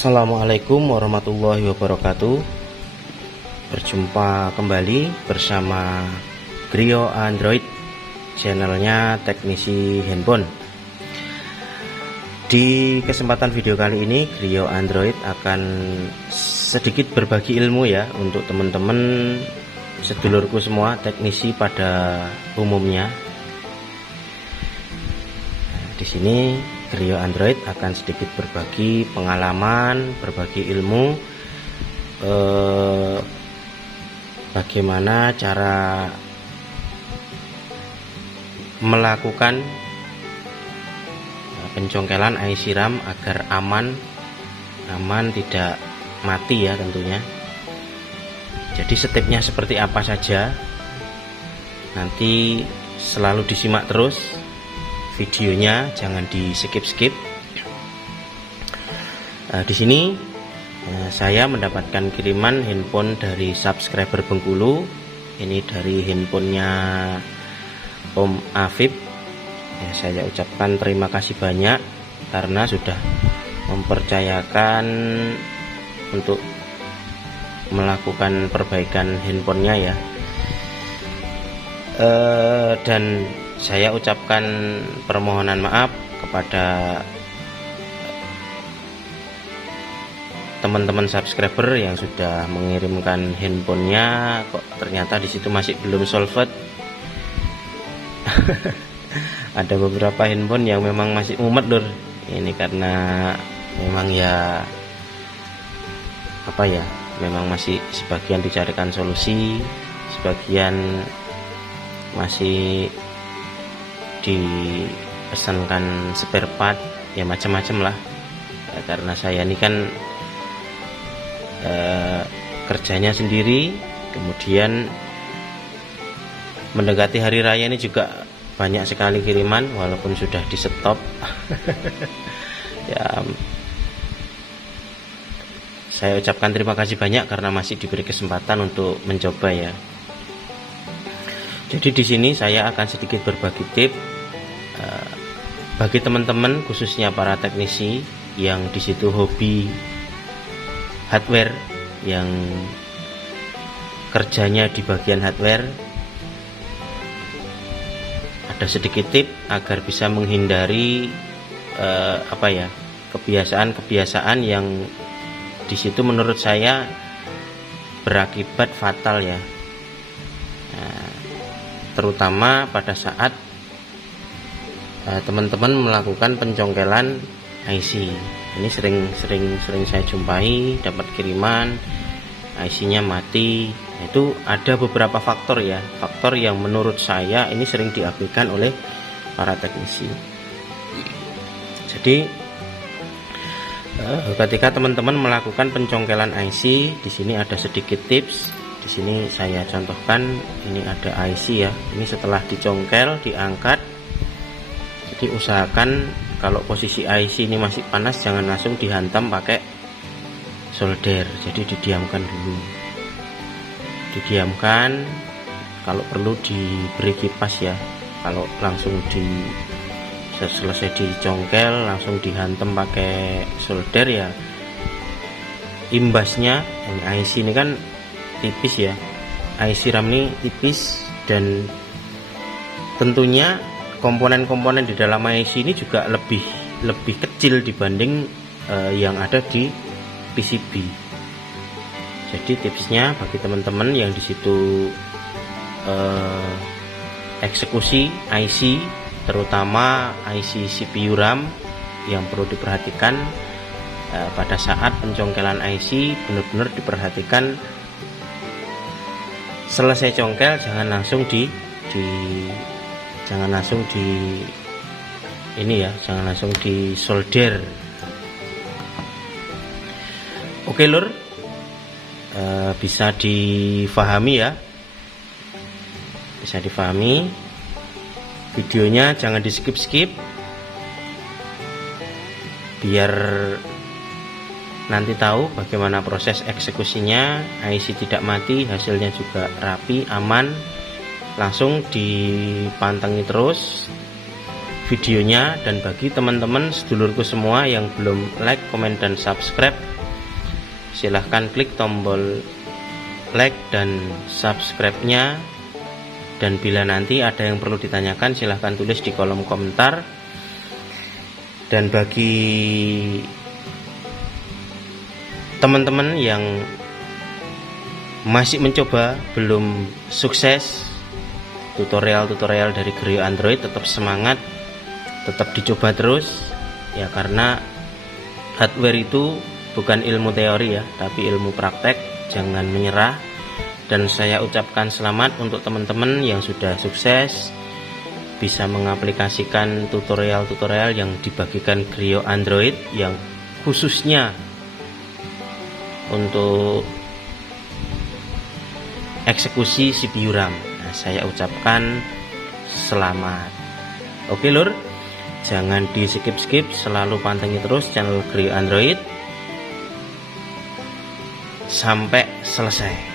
Assalamualaikum warahmatullahi wabarakatuh. Berjumpa kembali bersama Griyo Android, channelnya teknisi handphone. Di kesempatan video kali ini Griyo Android akan sedikit berbagi ilmu ya untuk teman-teman sedulurku semua teknisi pada umumnya. Di sini Griyo Android akan sedikit berbagi pengalaman, berbagi ilmu, bagaimana cara melakukan pencongkelan IC RAM agar aman tidak mati ya tentunya. Jadi stepnya seperti apa saja, nanti selalu disimak terus videonya, jangan di skip. Di sini saya mendapatkan kiriman handphone dari subscriber Bengkulu. Ini dari handphonenya Om Afif. Ya, saya ucapkan terima kasih banyak karena sudah mempercayakan untuk melakukan perbaikan handphonenya ya. Dan saya ucapkan permohonan maaf kepada teman-teman subscriber yang sudah mengirimkan handphonenya, kok ternyata di situ masih belum solved. Ada beberapa handphone yang memang masih mumet lur. Ini karena memang ya memang masih sebagian dicarikan solusi, sebagian masih dipesankan spare part ya, macam-macam lah ya, karena saya ini kan kerjanya sendiri, kemudian mendekati hari raya ini juga banyak sekali kiriman walaupun sudah di stop. Ya, saya ucapkan terima kasih banyak karena masih diberi kesempatan untuk mencoba ya. Jadi di sini saya akan sedikit berbagi tips bagi teman-teman, khususnya para teknisi yang di situ hobi hardware, yang kerjanya di bagian hardware. Ada sedikit tips agar bisa menghindari kebiasaan-kebiasaan yang di situ menurut saya berakibat fatal ya. Terutama pada saat teman-teman melakukan pencongkelan IC. Ini sering saya jumpai, dapat kiriman IC-nya mati. Itu ada beberapa faktor ya, faktor yang menurut saya ini sering diabaikan oleh para teknisi. Jadi ketika teman-teman melakukan pencongkelan IC, di sini ada sedikit tips. Di sini saya contohkan, ini ada IC ya. Ini setelah dicongkel, diangkat. Jadi usahakan kalau posisi IC ini masih panas, jangan langsung dihantam pakai solder. Jadi didiamkan dulu. Didiamkan, kalau perlu diberi kipas ya. Kalau langsung selesai dicongkel langsung dihantam pakai solder ya, imbasnya IC ini kan tipis ya, IC RAM ini tipis, dan tentunya komponen-komponen di dalam IC ini juga lebih kecil dibanding yang ada di PCB. Jadi tipsnya bagi teman-teman yang di situ eksekusi IC, terutama IC CPU RAM, yang perlu diperhatikan pada saat pencongkelan IC, benar-benar diperhatikan. Selesai congkel jangan langsung di solder. Oke lur, bisa difahami ya, bisa difahami. Videonya jangan di skip biar nanti tahu bagaimana proses eksekusinya. IC tidak mati, hasilnya juga rapi, aman. Langsung dipantengin terus videonya. Dan bagi teman-teman sedulurku semua yang belum like, komen, dan subscribe, silahkan klik tombol like dan subscribe-nya. Dan bila nanti ada yang perlu ditanyakan, silahkan tulis di kolom komentar. Dan bagi teman-teman yang masih mencoba belum sukses tutorial-tutorial dari Griyo Android, tetap semangat, tetap dicoba terus ya, karena hardware itu bukan ilmu teori ya, tapi ilmu praktek. Jangan menyerah. Dan saya ucapkan selamat untuk teman-teman yang sudah sukses bisa mengaplikasikan tutorial-tutorial yang dibagikan Griyo Android, yang khususnya untuk eksekusi CPU RAM. Nah, saya ucapkan selamat. Oke lur, jangan di skip, selalu pantengin terus channel Griyo Android sampai selesai.